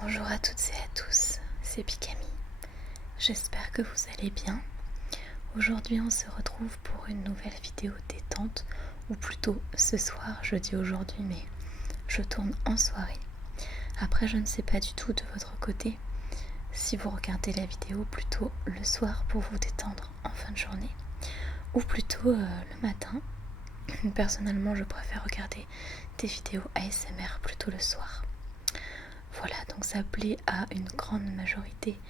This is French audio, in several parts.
Bonjour à toutes et à tous, c'est Picami. J'espère que vous allez bien. Aujourd'hui on se retrouve pour une nouvelle vidéo détente, ou plutôt ce soir, je dis aujourd'hui mais je tourne en soirée. Après je ne sais pas du tout de votre côté si vous regardez la vidéo plutôt le soir pour vous détendre en fin de journée ou plutôt le matin. Personnellement je préfère regarder des vidéos ASMR plutôt le soir. Voilà, donc ça plaît à une grande majorité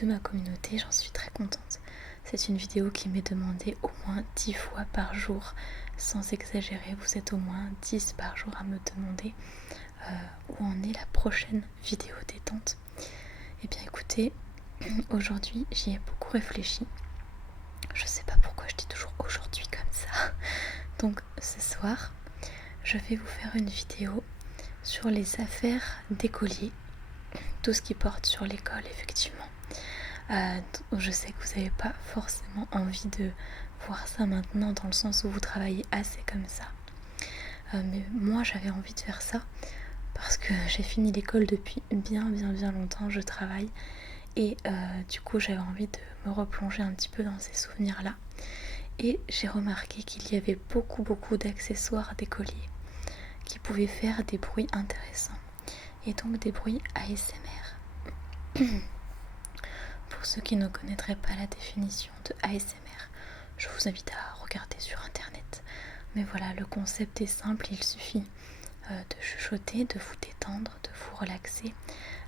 de ma communauté, j'en suis très contente. C'est une vidéo qui m'est demandée au moins 10 fois par jour, sans exagérer, vous êtes au moins 10 par jour à me demander où en est la prochaine vidéo détente. Eh bien écoutez, aujourd'hui j'y ai beaucoup réfléchi. Je sais pas pourquoi je dis toujours aujourd'hui comme ça. Donc ce soir, je vais vous faire une vidéo sur les affaires d'écoliers, tout ce qui porte sur l'école effectivement. Je sais que vous n'avez pas forcément envie de voir ça maintenant dans le sens où vous travaillez assez comme ça. Mais moi j'avais envie de faire ça parce que j'ai fini l'école depuis bien longtemps, je travaille et du coup j'avais envie de me replonger un petit peu dans ces souvenirs là et j'ai remarqué qu'il y avait beaucoup d'accessoires d'écoliers qui pouvaient faire des bruits intéressants et donc des bruits ASMR. Pour ceux qui ne connaîtraient pas la définition de ASMR, je vous invite à regarder sur internet. Mais voilà, le concept est simple, il suffit de chuchoter, de vous détendre, de vous relaxer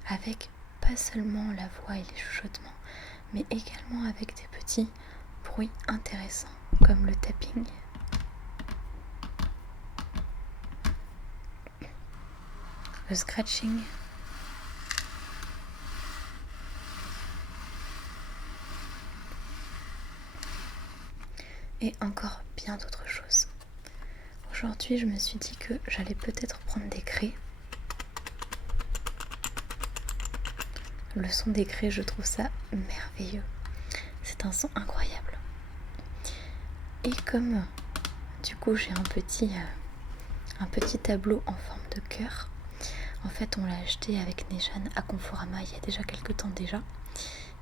avec pas seulement la voix et les chuchotements, mais également avec des petits bruits intéressants comme le tapping. Le scratching. Et encore bien d'autres choses. Aujourd'hui, je me suis dit que j'allais peut-être prendre des craies. Le son des craies, je trouve ça merveilleux. C'est un son incroyable. Et comme du coup j'ai un petit tableau en forme de cœur, en fait on l'a acheté avec Nejan à Conforama il y a déjà quelques temps déjà.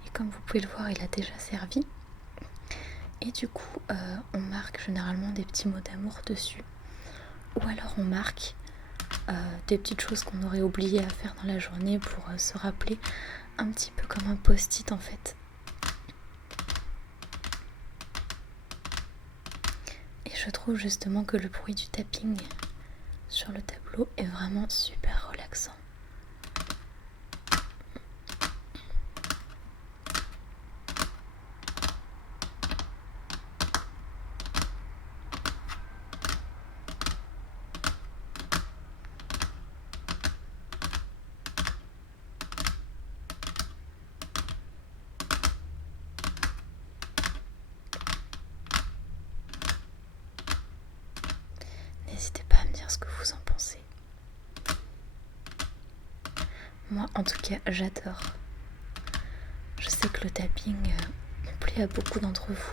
Et comme vous pouvez le voir, il a déjà servi. Et du coup, on marque généralement des petits mots d'amour dessus. Ou alors on marque des petites choses qu'on aurait oublié à faire dans la journée pour se rappeler, un petit peu comme un post-it en fait. Et je trouve justement que le bruit du tapping sur le tableau est vraiment super relaxant. N'hésitez pas à me dire ce que vous en pensez. Moi, en tout cas, j'adore. Je sais que le tapping plaît à beaucoup d'entre vous.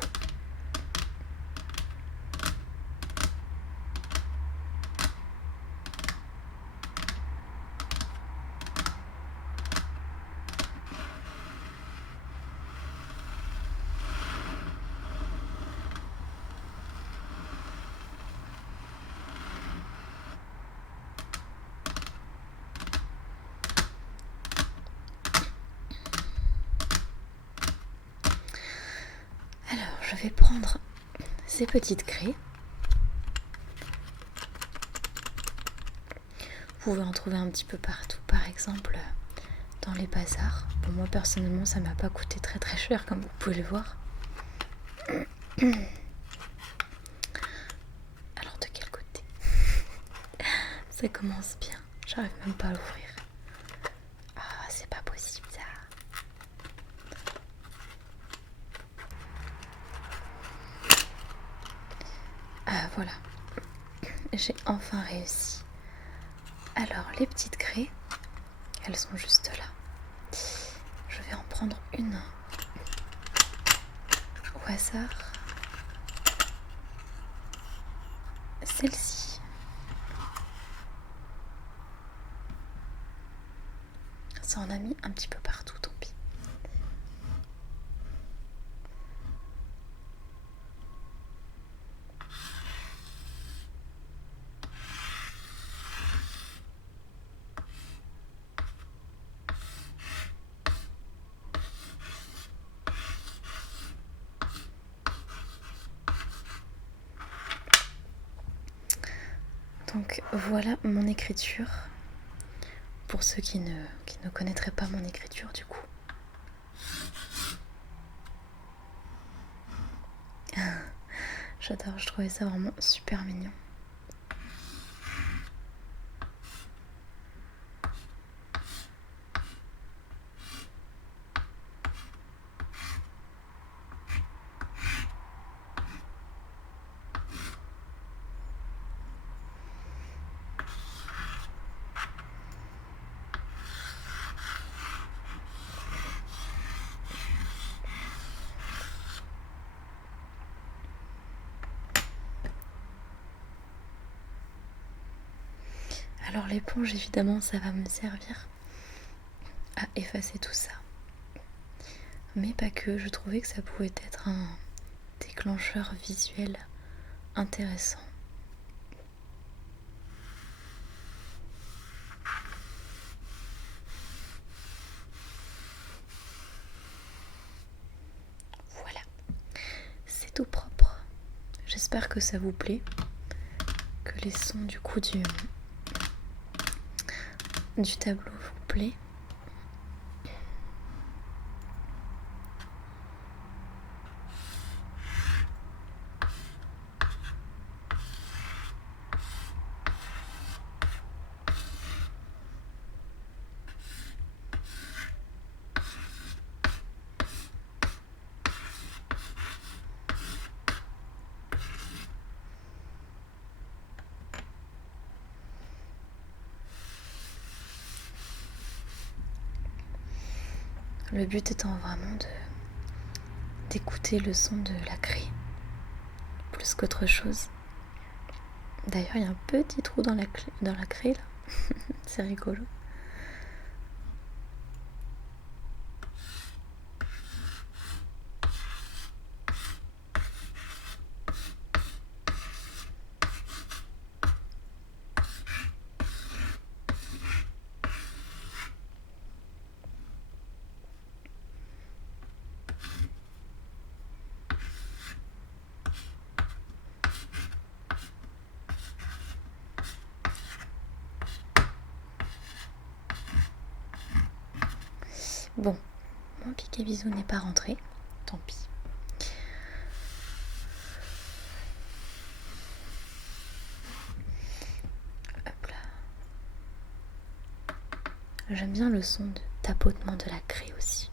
Alors, je vais prendre ces petites craies. Vous pouvez en trouver un petit peu partout, par exemple dans les bazars. Bon, moi personnellement, ça m'a pas coûté très cher, comme vous pouvez le voir. Alors, de quel côté? Ça commence bien, j'arrive même pas à l'ouvrir. Ah, c'est pas possible ça. Ah, voilà. J'ai enfin réussi. Alors, les petites craies, elles sont juste là. Je vais en prendre une au hasard. Celle-ci. ça en a mis un petit peu partout, tant pis. Donc voilà mon écriture, pour ceux qui ne connaîtraient pas mon écriture du coup. J'adore, je trouvais ça vraiment super mignon. Alors l'éponge, évidemment, ça va me servir à effacer tout ça. Mais pas que, je trouvais que ça pouvait être un déclencheur visuel intéressant. Voilà, c'est tout propre. J'espère que ça vous plaît, que les sons du coup du tableau vous plaît. Le but étant vraiment d'écouter le son de la craie, plus qu'autre chose. D'ailleurs, il y a un petit trou dans la craie là, c'est rigolo. Bon, mon piqué bisou n'est pas rentré, tant pis. Hop là. J'aime bien le son de tapotement de la craie aussi.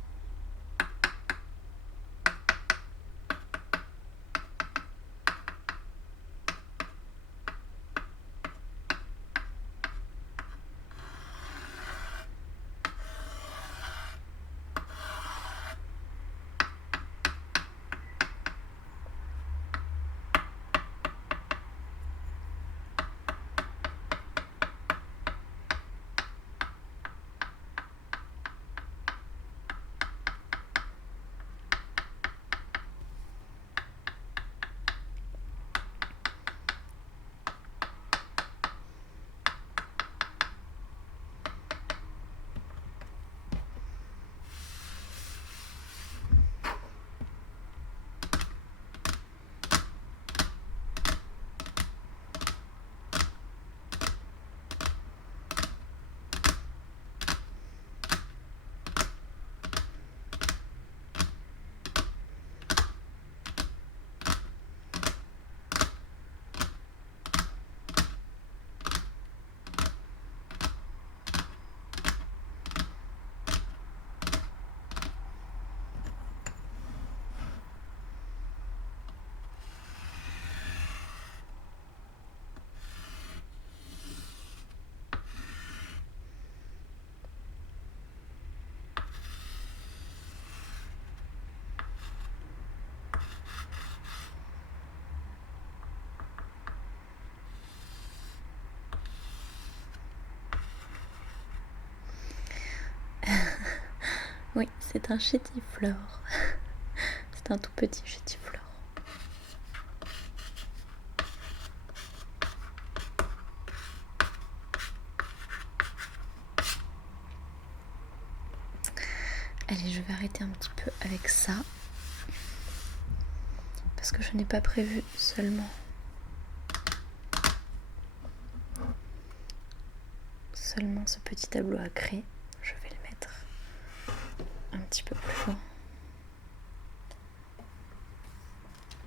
Oui, c'est un chétiflore. C'est un tout petit chétiflore. Allez, je vais arrêter un petit peu avec ça. Parce que je n'ai pas prévu seulement ce petit tableau à craie. Je vais le mettre un petit peu plus loin.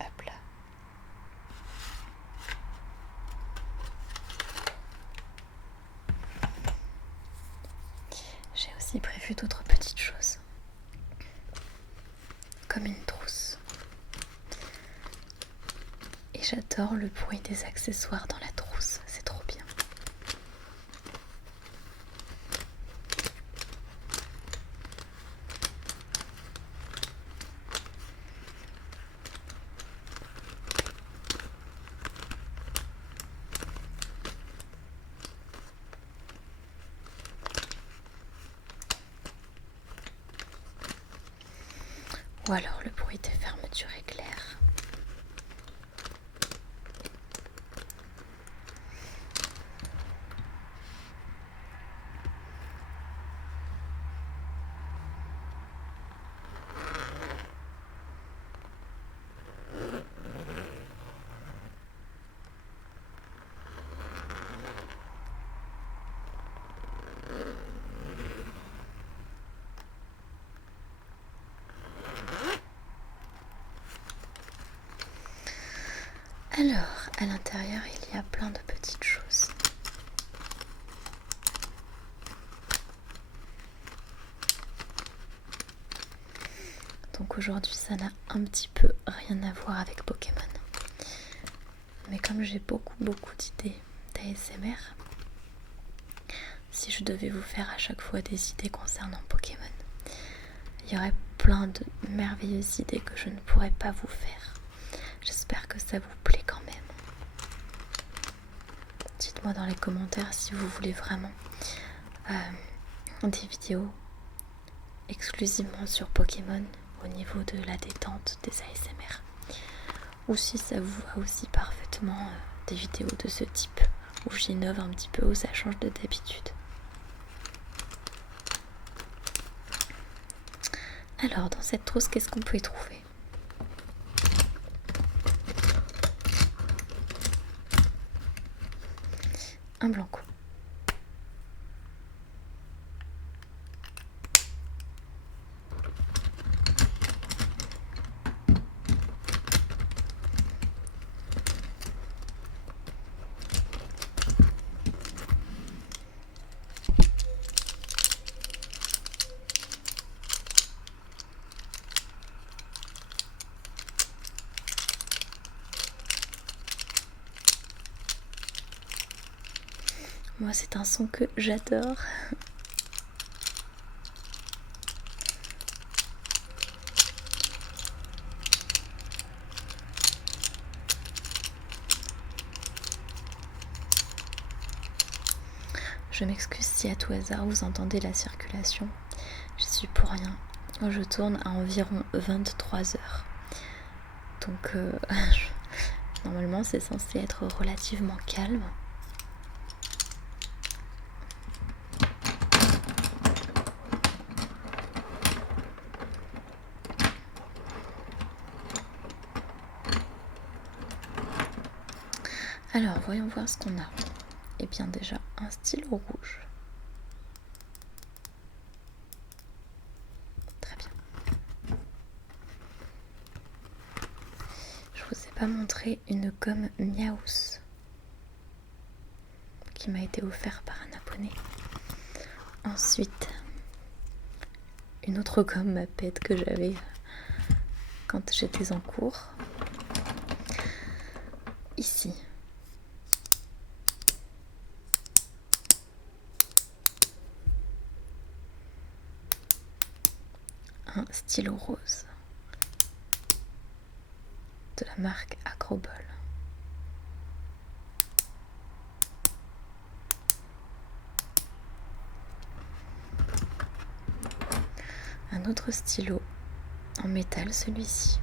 Hop là. J'ai aussi prévu d'autres petites choses. Comme une trousse. Et j'adore le bruit des accessoires dans la trousse. C'est trop bien. Ou alors le bruit des fermetures éclairs. Alors, à l'intérieur, il y a plein de petites choses. Donc aujourd'hui, ça n'a un petit peu rien à voir avec Pokémon. Mais comme j'ai beaucoup d'idées d'ASMR, si je devais vous faire à chaque fois des idées concernant Pokémon, il y aurait plein de merveilleuses idées que je ne pourrais pas vous faire. J'espère que ça vous plaît quand même. Dites-moi dans les commentaires si vous voulez vraiment des vidéos exclusivement sur Pokémon au niveau de la détente des ASMR. Ou si ça vous va aussi parfaitement des vidéos de ce type où j'innove un petit peu, où ça change de d'habitude. Alors dans cette trousse, qu'est-ce qu'on peut y trouver ? Un blanco. Moi, c'est un son que j'adore. Je m'excuse si à tout hasard vous entendez la circulation. Je suis pour rien. Je tourne à environ 23 heures. Donc, normalement, c'est censé être relativement calme. Alors, voyons voir ce qu'on a. Eh bien déjà, un stylo rouge. Très bien. Je vous ai pas montré une gomme Miaous qui m'a été offerte par un abonné. Ensuite, une autre gomme Maped que j'avais quand j'étais en cours. Ici. Un stylo rose de la marque Acrobol. Un un autre stylo en métal, celui-ci.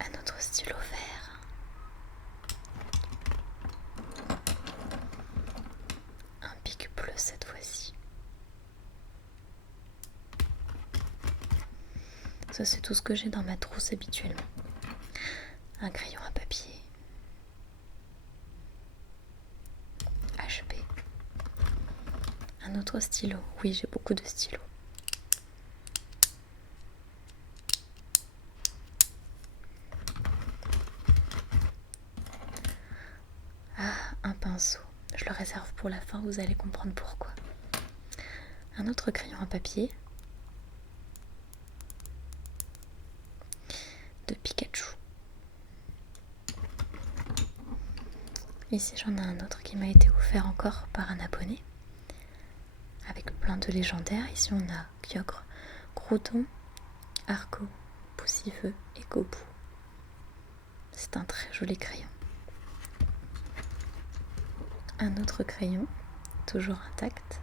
Un autre stylo vert. Un bic bleu cette fois-ci. Ça, c'est tout ce que j'ai dans ma trousse habituellement. Un crayon à papier. HP. Un autre stylo. Oui, j'ai beaucoup de stylos. Ah, un pinceau. Je le réserve pour la fin, vous allez comprendre pourquoi. Un autre crayon à papier. De Pikachu. Ici j'en ai un autre qui m'a été offert encore par un abonné, avec plein de légendaires. Ici on a Kyogre, Groudon, Arco, Poussifeu et Gobu. C'est un très joli crayon. Un autre crayon, toujours intact,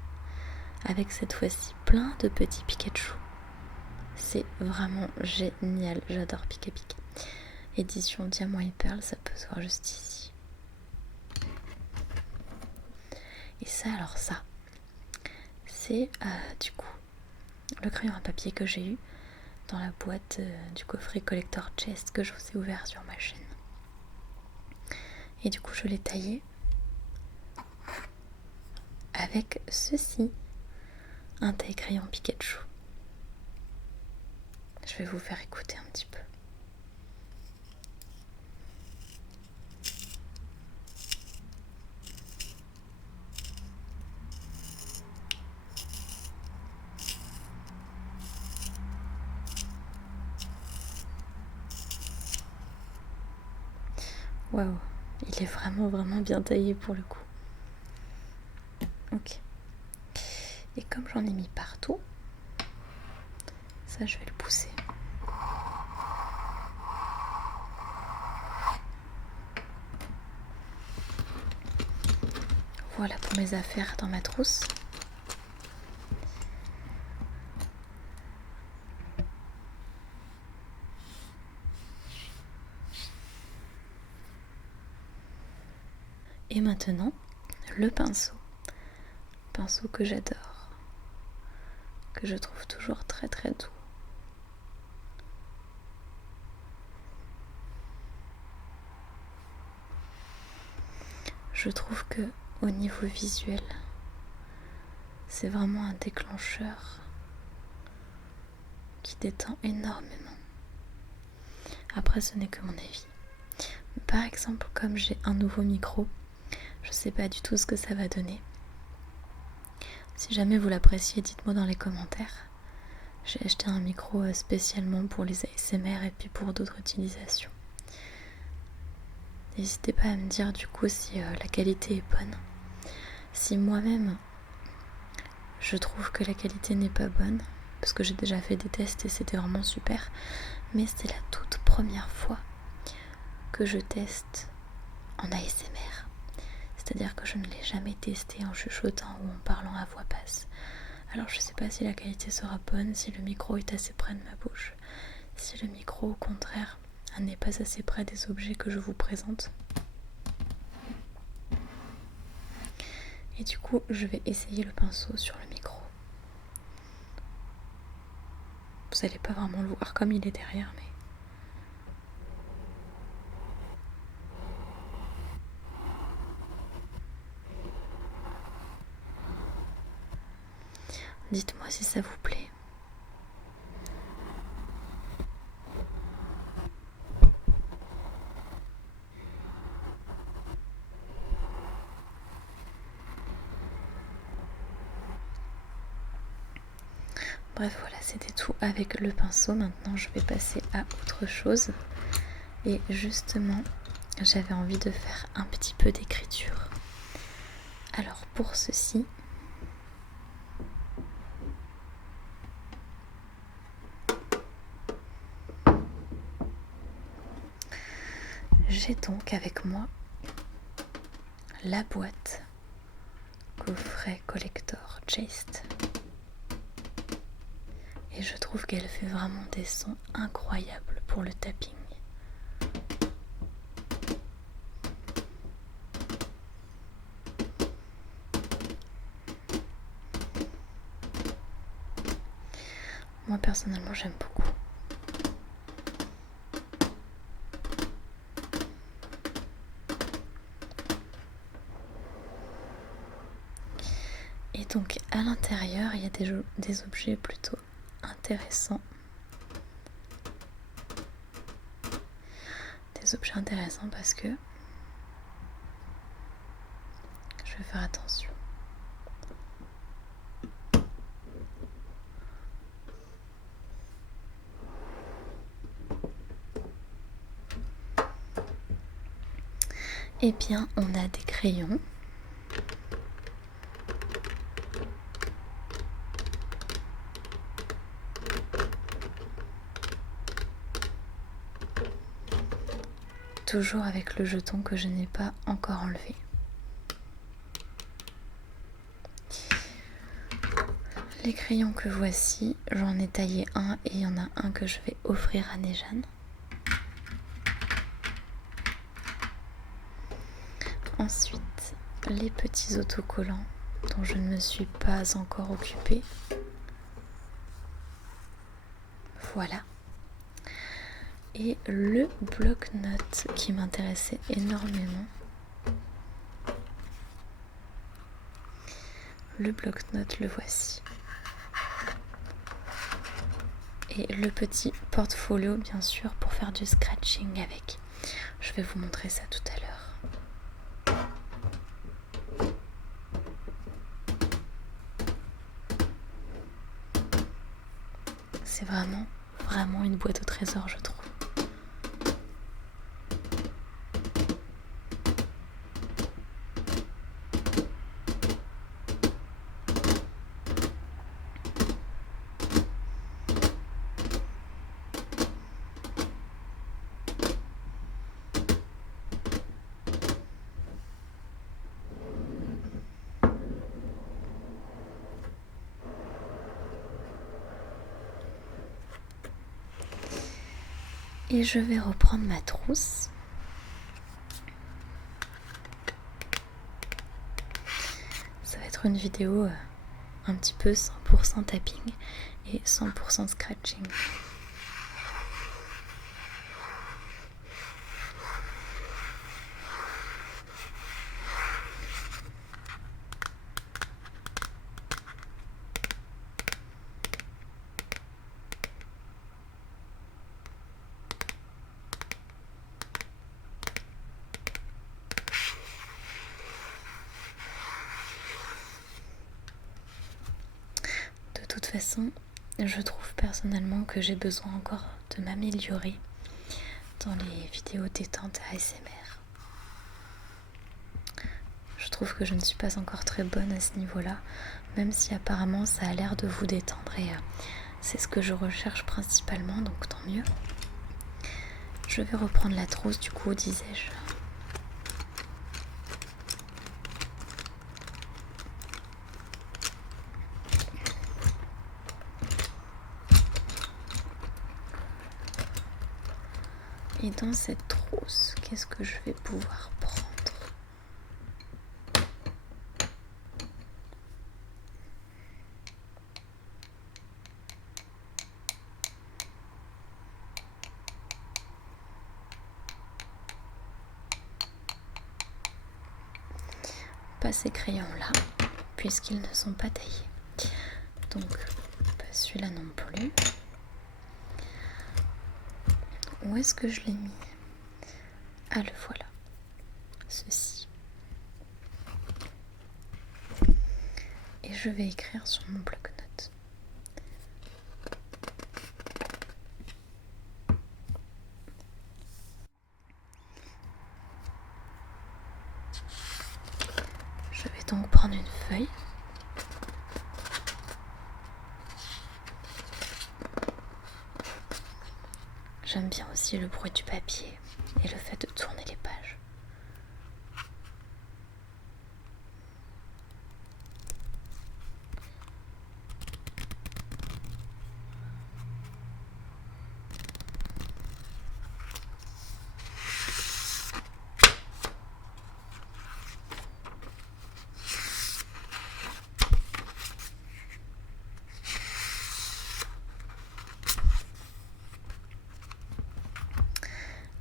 avec cette fois-ci plein de petits Pikachu. C'est vraiment génial, j'adore Pika Pika. Édition Diamant et Perle, ça peut se voir juste ici. Et ça, alors ça, c'est du coup le crayon à papier que j'ai eu dans la boîte du coffret Collector Chest que je vous ai ouvert sur ma chaîne. Et du coup, je l'ai taillé avec ceci, un taille-crayon Pikachu. Je vais vous faire écouter un petit peu. Waouh, il est vraiment bien taillé pour le coup. Ok. Et comme j'en ai mis partout, ça je vais le pousser. Voilà pour mes affaires dans ma trousse. Et maintenant, le pinceau. Pinceau que j'adore, que je trouve toujours très doux. Je trouve que au niveau visuel, c'est vraiment un déclencheur qui détend énormément. Après, ce n'est que mon avis. Par exemple, comme j'ai un nouveau micro, je sais pas du tout ce que ça va donner. Si jamais vous l'appréciez, dites-moi dans les commentaires. J'ai acheté un micro spécialement pour les ASMR et puis pour d'autres utilisations. N'hésitez pas à me dire du coup si la qualité est bonne. Si moi-même je trouve que la qualité n'est pas bonne, parce que j'ai déjà fait des tests et c'était vraiment super, mais c'est la toute première fois que je teste en ASMR. C'est-à-dire que je ne l'ai jamais testé en chuchotant ou en parlant à voix basse. Alors je sais pas si la qualité sera bonne, si le micro est assez près de ma bouche, si le micro au contraire n'est pas assez près des objets que je vous présente. Et du coup je vais essayer le pinceau sur le micro. Vous n'allez pas vraiment le voir comme il est derrière, mais dites-moi si ça vous plaît. Bref, voilà, c'était tout avec le pinceau. Maintenant, je vais passer à autre chose. Et justement, j'avais envie de faire un petit peu d'écriture. Alors, pour ceci, j'ai donc avec moi la boîte coffret collector Chaste. Et je trouve qu'elle fait vraiment des sons incroyables pour le tapping. Moi personnellement j'aime beaucoup. Et donc à l'intérieur il y a des objets plutôt intéressants. Des objets intéressants parce que je vais faire attention. Eh bien, on a des crayons. Toujours avec le jeton que je n'ai pas encore enlevé. Les crayons que voici, j'en ai taillé un et il y en a un que je vais offrir à Néjane. Ensuite, les petits autocollants dont je ne me suis pas encore occupée. Voilà. Et le bloc-notes qui m'intéressait énormément. Le bloc-notes, le voici. Et le petit portfolio, bien sûr, pour faire du scratching avec. Je vais vous montrer ça tout à l'heure. C'est vraiment une boîte au trésor, je trouve. Et je vais reprendre ma trousse. Ça va être une vidéo un petit peu 100% tapping et 100% scratching. De toute façon, je trouve personnellement que j'ai besoin encore de m'améliorer dans les vidéos détente ASMR. Je trouve que je ne suis pas encore très bonne à ce niveau-là, même si apparemment ça a l'air de vous détendre et c'est ce que je recherche principalement, donc tant mieux. Je vais reprendre la trousse du coup, disais-je. Et dans cette trousse, qu'est-ce que je vais pouvoir prendre ? Pas ces crayons-là, puisqu'ils ne sont pas taillés. Donc, pas celui-là non plus. Où est-ce que je l'ai mis ? Ah, le voilà. Ceci. Et je vais écrire sur mon bloc-notes. Je vais donc prendre une feuille. J'aime bien aussi le bruit du papier. et le fait de tourner les pages.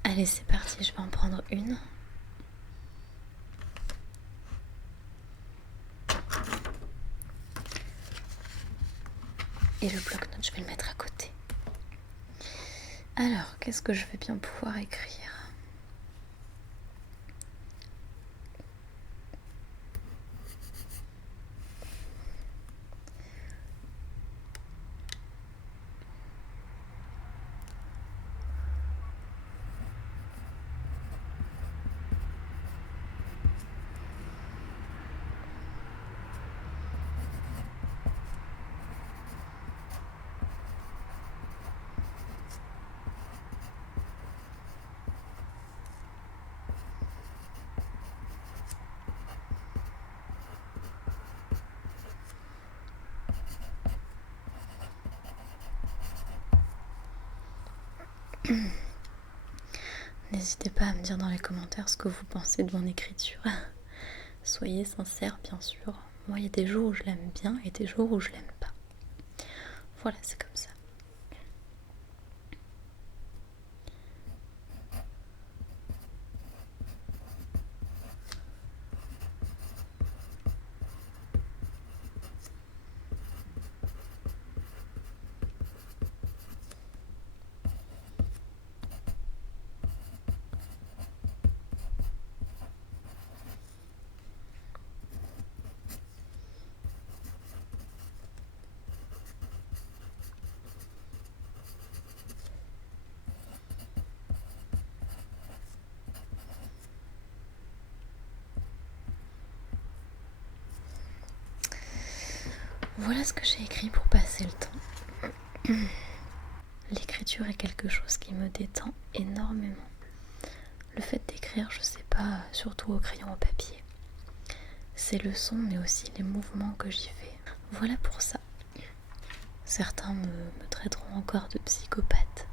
Allez, c'est parti, je vais en prendre une. Et le bloc-notes, je vais le mettre à côté. Alors, qu'est-ce que je vais bien pouvoir écrire ? N'hésitez pas à me dire dans les commentaires ce que vous pensez de mon écriture. Soyez sincères, bien sûr. Moi, il y a des jours où je l'aime bien et des jours où je l'aime pas. Voilà, c'est comme ça. Voilà ce que j'ai écrit pour passer le temps. L'écriture est quelque chose qui me détend énormément. Le fait d'écrire, je sais pas, surtout au crayon au papier, c'est le son mais aussi les mouvements que j'y fais. Voilà pour ça. Certains me traiteront encore de psychopathe.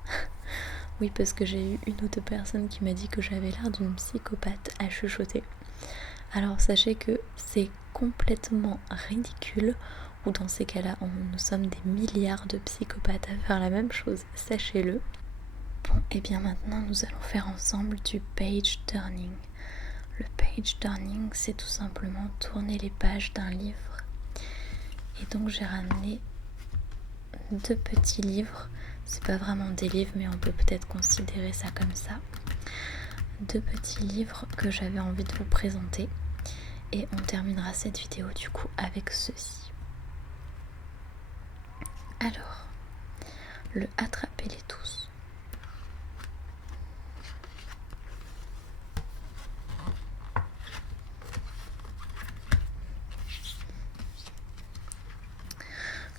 Oui, parce que j'ai eu une ou deux personnes qui m'a dit que j'avais l'air d'une psychopathe à chuchoter. Alors sachez que c'est complètement ridicule, ou dans ces cas-là, nous sommes des milliards de psychopathes à faire la même chose, sachez-le. Bon, et bien maintenant nous allons faire ensemble du page turning. Le page turning, c'est tout simplement tourner les pages d'un livre. Et donc j'ai ramené 2 petits livres. C'est pas vraiment des livres, mais on peut peut-être considérer ça comme ça. 2 petits livres que j'avais envie de vous présenter. Et on terminera cette vidéo du coup avec ceci. Alors, le Attrapez-les tous.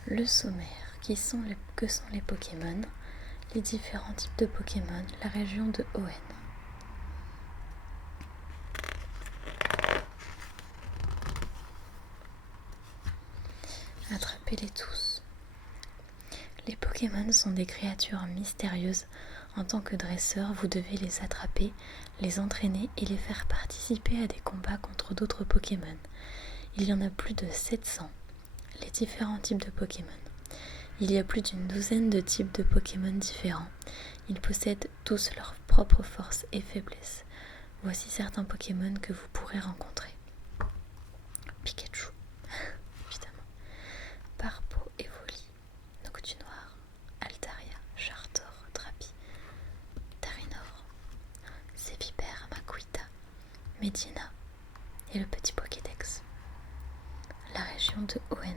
Le sommaire, que sont les Pokémon, les différents types de Pokémon, la région de Hoenn. Attrapez-les tous. Les Pokémon sont des créatures mystérieuses. En tant que dresseur, vous devez les attraper, les entraîner et les faire participer à des combats contre d'autres Pokémon. Il y en a plus de 700. Les différents types de Pokémon. Il y a plus d'une douzaine de types de Pokémon différents. Ils possèdent tous leurs propres forces et faiblesses. Voici certains Pokémon que vous pourrez rencontrer. Pikachu, évidemment. Parpo, Evoli, Noctinoir, Altaria, Chartor, Drapi, Tarinor, Sévipère, Makuita, Medina et le petit Pokédex. La région de Hoenn.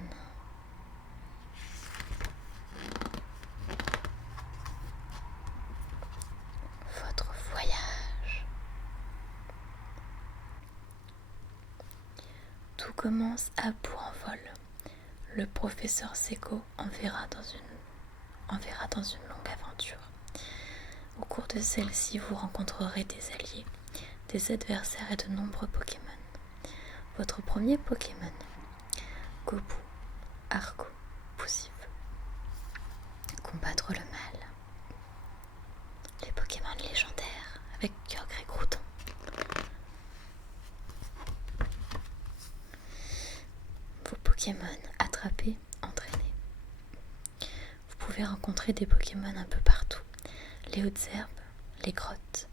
Votre voyage. Tout commence à Bourg-en-Vol. Le professeur Seco enverra dans une longue aventure. Au cours de celle-ci, vous rencontrerez des alliés, des adversaires et de nombreux Pokémon. Votre premier Pokémon, Gobu, Arco, poussif. Combattre le mal. Les Pokémon légendaires avec Kyogre et Groudon. Vos Pokémon attrapés, entraînés. Vous pouvez rencontrer des Pokémon un peu partout. Les hautes herbes, les grottes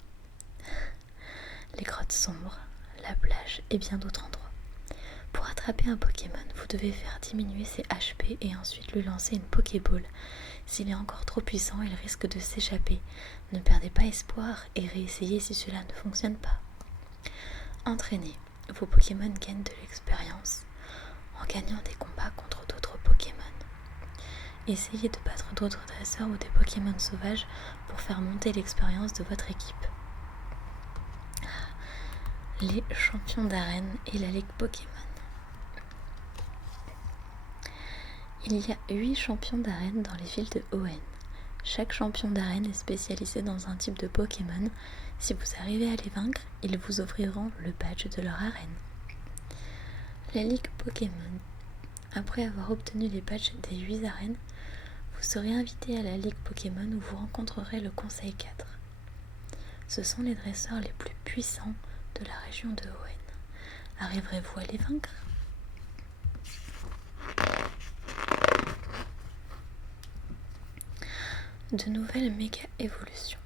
sombres, la plage et bien d'autres endroits. Pour attraper un Pokémon, vous devez faire diminuer ses HP et ensuite lui lancer une Pokéball. S'il est encore trop puissant, il risque de s'échapper. Ne perdez pas espoir et réessayez si cela ne fonctionne pas. Entraînez. Vos Pokémon gagnent de l'expérience en gagnant des combats contre d'autres Pokémon. Essayez de battre d'autres dresseurs ou des Pokémon sauvages pour faire monter l'expérience de votre équipe. Les champions d'arène et la Ligue Pokémon. Il y a 8 champions d'arène dans les villes de Hoenn. Chaque champion d'arène est spécialisé dans un type de Pokémon. Si vous arrivez à les vaincre, ils vous offriront le badge de leur arène. La Ligue Pokémon. Après avoir obtenu les badges des 8 arènes, vous serez invité à la Ligue Pokémon où vous rencontrerez le Conseil 4. Ce sont les dresseurs les plus puissants de la région de Hoenn. Arriverez-vous à les vaincre ? De nouvelles méga évolutions.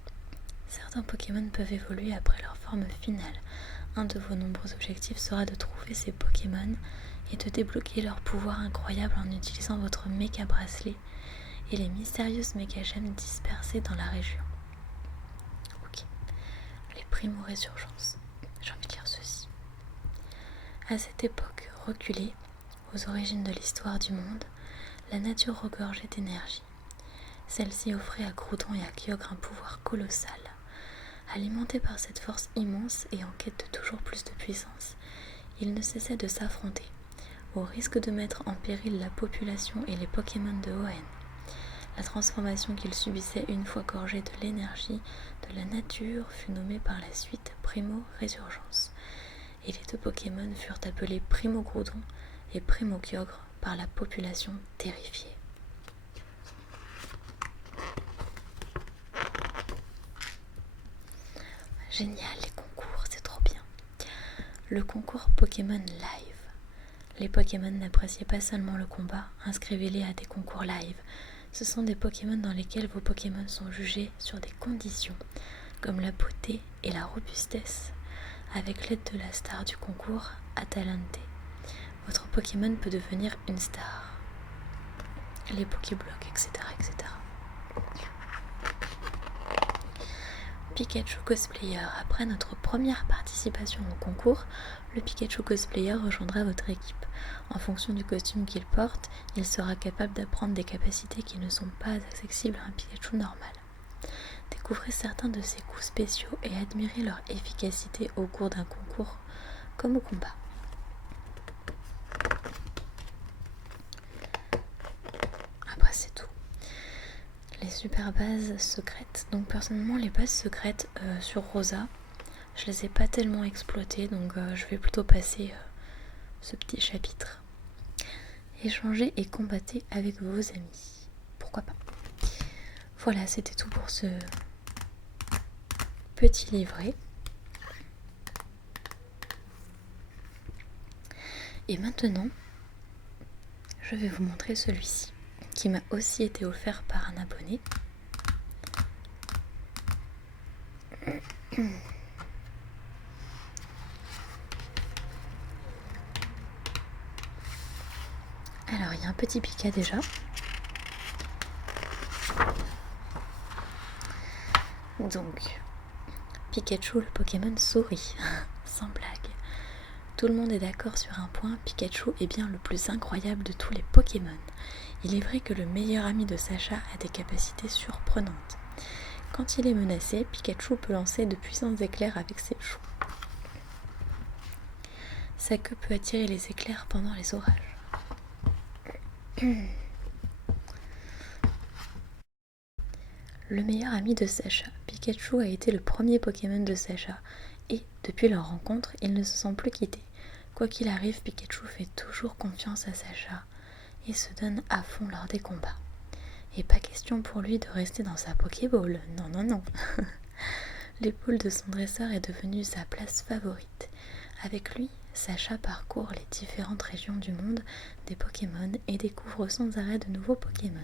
Certains Pokémon peuvent évoluer après leur forme finale. Un de vos nombreux objectifs sera de trouver ces Pokémon et de débloquer leurs pouvoirs incroyables en utilisant votre méga bracelet et les mystérieuses méga gemmes dispersées dans la région. Ok. Les primo-résurgences. J'ai envie de lire ceci. À cette époque reculée, aux origines de l'histoire du monde, la nature regorgeait d'énergie. Celle-ci offrait à Groudon et à Kyogre un pouvoir colossal. Alimentés par cette force immense et en quête de toujours plus de puissance, ils ne cessaient de s'affronter, au risque de mettre en péril la population et les Pokémon de Hoenn. La transformation qu'ils subissaient une fois gorgés de l'énergie de la nature fut nommée par la suite Primo-Résurgence, et les deux Pokémon furent appelés Primo Groudon et Primo Kyogre par la population terrifiée. Génial, les concours, c'est trop bien. Le concours Pokémon Live. Les Pokémon n'appréciez pas seulement le combat, inscrivez-les à des concours live. Ce sont des Pokémon dans lesquels vos Pokémon sont jugés sur des conditions, comme la beauté et la robustesse. Avec l'aide de la star du concours, Atalante, votre Pokémon peut devenir une star. Les Pokéblocs, etc., etc. Pikachu Cosplayer. Après notre première participation au concours, le Pikachu Cosplayer rejoindra votre équipe. En fonction du costume qu'il porte, il sera capable d'apprendre des capacités qui ne sont pas accessibles à un Pikachu normal. Découvrez certains de ses coups spéciaux et admirez leur efficacité au cours d'un concours comme au combat. Après, c'est tout. Les super bases secrètes. Donc personnellement, les bases secrètes sur Rosa, je les ai pas tellement exploitées, donc je vais plutôt passer ce petit chapitre. Échanger et combattre avec vos amis. Pourquoi pas. Voilà, c'était tout pour ce petit livret. Et maintenant, je vais vous montrer celui-ci, qui m'a aussi été offert par un abonné. Alors, il y a un petit Pika déjà. Donc, Pikachu, le Pokémon sourit, sans blague. Tout le monde est d'accord sur un point, Pikachu est bien le plus incroyable de tous les Pokémon. Il est vrai que le meilleur ami de Sacha a des capacités surprenantes. Quand il est menacé, Pikachu peut lancer de puissants éclairs avec ses joues. Sa queue peut attirer les éclairs pendant les orages. le meilleur ami de Sacha. Pikachu a été le premier Pokémon de Sacha et depuis leur rencontre, ils ne se sont plus quittés. Quoi qu'il arrive, Pikachu fait toujours confiance à Sacha et se donne à fond lors des combats. Et pas question pour lui de rester dans sa Pokéball, non non non. L'épaule de son dresseur est devenue sa place favorite. Avec lui, Sacha parcourt les différentes régions du monde des Pokémon et découvre sans arrêt de nouveaux Pokémon.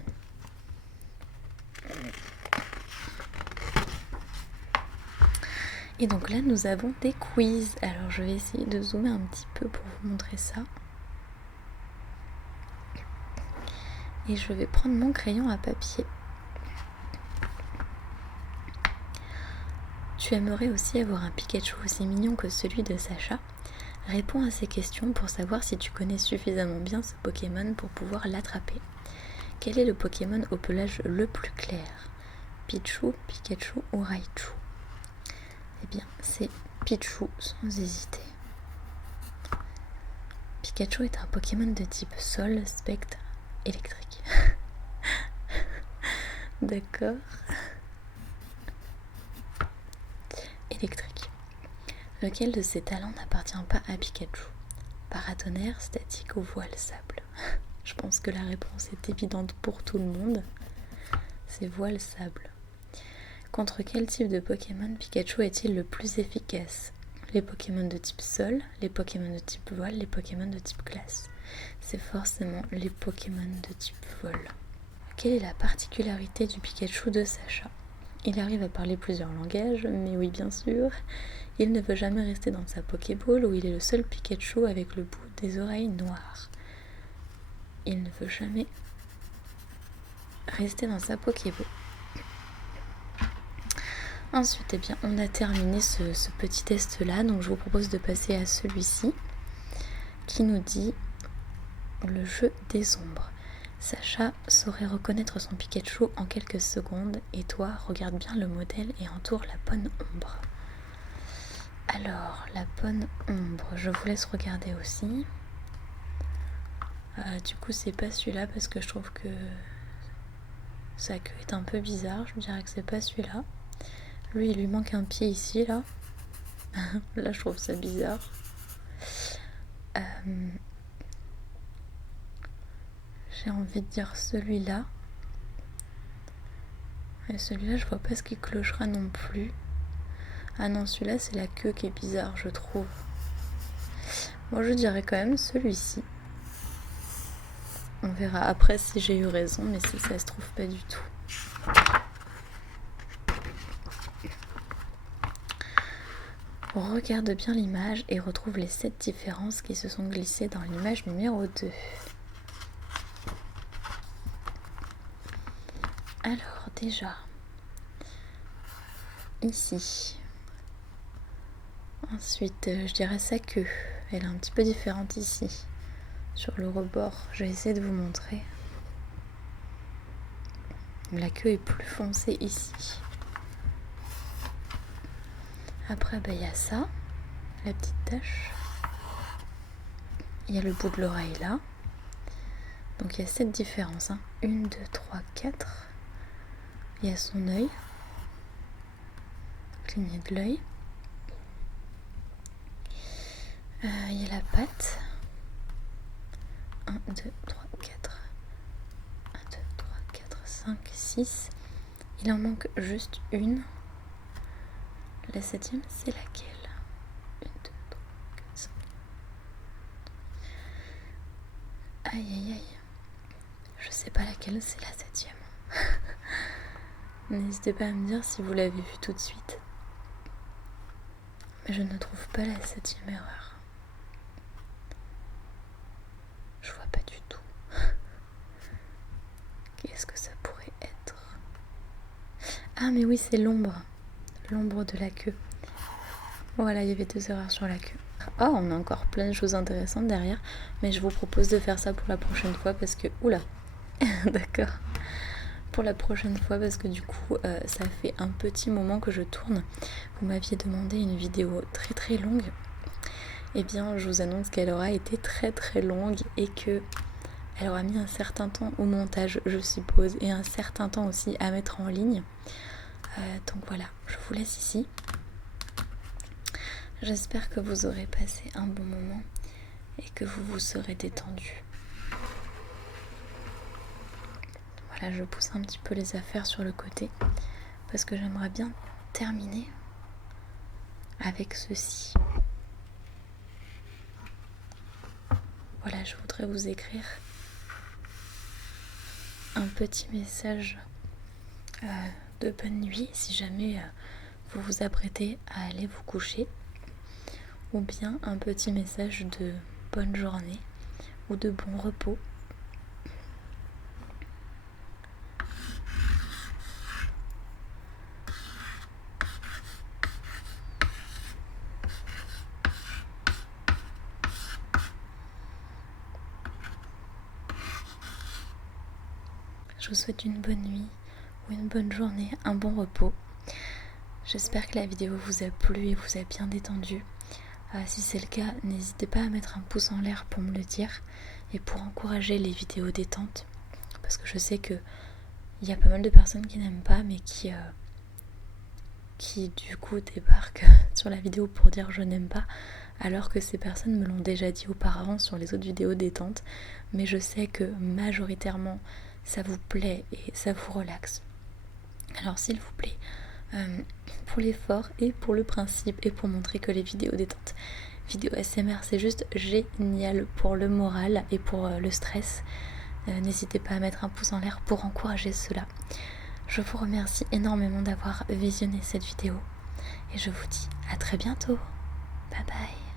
Et donc là, nous avons des quiz. Alors, je vais essayer de zoomer un petit peu pour vous montrer ça. Et je vais prendre mon crayon à papier. Tu aimerais aussi avoir un Pikachu aussi mignon que celui de Sacha? Réponds à ces questions pour savoir si tu connais suffisamment bien ce Pokémon pour pouvoir l'attraper. Quel est le Pokémon au pelage le plus clair? Pichu, Pikachu ou Raichu? Eh bien, c'est Pichu sans hésiter. Pikachu est un Pokémon de type Sol, Spectre, électrique. D'accord. Électrique. Lequel de ces talents n'appartient pas à Pikachu? Paratonnerre, statique ou voile sable? Je pense que la réponse est évidente pour tout le monde. C'est voile sable. Contre quel type de Pokémon Pikachu est-il le plus efficace? Les Pokémon de type Sol, les Pokémon de type Voile, les Pokémon de type Glace. C'est forcément les Pokémon de type Vol. Quelle est la particularité du Pikachu de Sacha? Il arrive à parler plusieurs langages, mais oui bien sûr, il ne veut jamais rester dans sa Pokéball où il est le seul Pikachu avec le bout des oreilles noires. Il ne veut jamais rester dans sa Pokéball. Ensuite, eh bien, on a terminé ce petit test-là, donc je vous propose de passer à celui-ci qui nous dit le jeu des ombres. Sacha saurait reconnaître son Pikachu en quelques secondes et toi, regarde bien le modèle et entoure la bonne ombre. Alors, la bonne ombre, je vous laisse regarder aussi. Du coup, c'est pas celui-là parce que je trouve que sa queue est un peu bizarre. Je dirais que c'est pas celui-là. Lui, il lui manque un pied ici, là. Là, je trouve ça bizarre. J'ai envie de dire celui-là. Et celui-là, je vois pas ce qui clochera non plus. Ah non, celui-là, c'est la queue qui est bizarre, je trouve. Moi, je dirais quand même celui-ci. On verra après si j'ai eu raison, mais si ça se trouve pas du tout. On regarde bien l'image et retrouve les 7 différences qui se sont glissées dans l'image numéro 2. Alors déjà, ici, ensuite je dirais sa queue, elle est un petit peu différente ici, sur le rebord, je vais essayer de vous montrer. La queue est plus foncée ici. Après, il y a ça, la petite tache. Il y a le bout de l'oreille là. Donc il y a 7 différences. 1, 2, 3, 4. Il y a son œil. Cligner de l'œil. Il y a la patte. 1, 2, 3, 4. 1, 2, 3, 4, 5, 6. Il en manque juste une. La 7e, c'est laquelle? 1, 2, 3, 4, 5. Aïe, aïe, aïe. Je sais pas laquelle c'est la 7e. N'hésitez pas à me dire si vous l'avez vue tout de suite. Mais je ne trouve pas la 7e erreur. Je vois pas du tout. Qu'est-ce que ça pourrait être? Ah mais oui, c'est l'ombre. L'ombre de la queue. Voilà, il y avait 2 erreurs sur la queue. Oh, on a encore plein de choses intéressantes derrière. Mais je vous propose de faire ça pour la prochaine fois parce que... Oula. D'accord. Pour la prochaine fois parce que du coup, ça fait un petit moment que je tourne. Vous m'aviez demandé une vidéo très très longue. Eh bien, je vous annonce qu'elle aura été très très longue et que Elle aura mis un certain temps au montage, je suppose, et un certain temps aussi à mettre en ligne. Donc voilà, je vous laisse ici. J'espère que vous aurez passé un bon moment et que vous vous serez détendu. Voilà, je pousse un petit peu les affaires sur le côté parce que j'aimerais bien terminer avec ceci. Voilà, je voudrais vous écrire un petit message de bonne nuit si jamais vous vous apprêtez à aller vous coucher, ou bien un petit message de bonne journée ou de bon repos. Je vous souhaite une bonne nuit ou une bonne journée, un bon repos. J'espère que la vidéo vous a plu et vous a bien détendu. Si c'est le cas, n'hésitez pas à mettre un pouce en l'air pour me le dire et pour encourager les vidéos détente. Parce que je sais qu'il y a pas mal de personnes qui n'aiment pas, mais qui du coup débarquent sur la vidéo pour dire je n'aime pas, alors que ces personnes me l'ont déjà dit auparavant sur les autres vidéos détente. Mais je sais que majoritairement ça vous plaît et ça vous relaxe. Alors s'il vous plaît, pour l'effort et pour le principe et pour montrer que les vidéos détente, vidéo SMR, c'est juste génial pour le moral et pour le stress, n'hésitez pas à mettre un pouce en l'air pour encourager cela. Je vous remercie énormément d'avoir visionné cette vidéo et je vous dis à très bientôt. Bye bye.